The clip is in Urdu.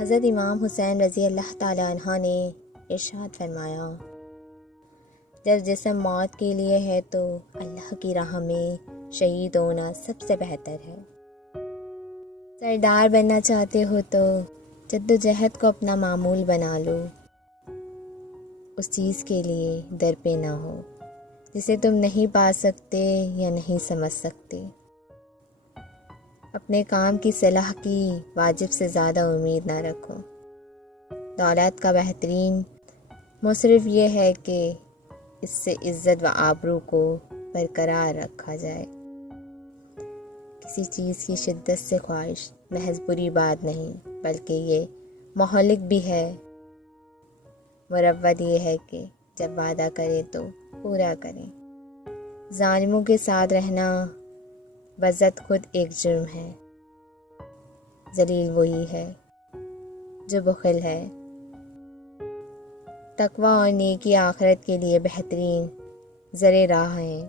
حضرت امام حسین رضی اللہ تعالیٰ عنہ نے ارشاد فرمایا، جب جسم موت کے لیے ہے تو اللہ کی راہ میں شہید ہونا سب سے بہتر ہے۔ سردار بننا چاہتے ہو تو جدوجہد کو اپنا معمول بنا لو، اس چیز کے لیے در پہ نہ ہو جسے تم نہیں پا سکتے یا نہیں سمجھ سکتے۔ اپنے کام کی صلاح کی واجب سے زیادہ امید نہ رکھو۔ دولت کا بہترین مصرف یہ ہے کہ اس سے عزت و آبرو کو برقرار رکھا جائے۔ کسی چیز کی شدت سے خواہش محض بری بات نہیں، بلکہ یہ مہلک بھی ہے۔ مروت یہ ہے کہ جب وعدہ کرے تو پورا کریں۔ ظالموں کے ساتھ رہنا بذات خود ایک جرم ہے۔ ذلیل وہی ہے جو بخل ہے۔ تقویٰ اور نیکی آخرت کے لیے بہترین زر راہ ہیں۔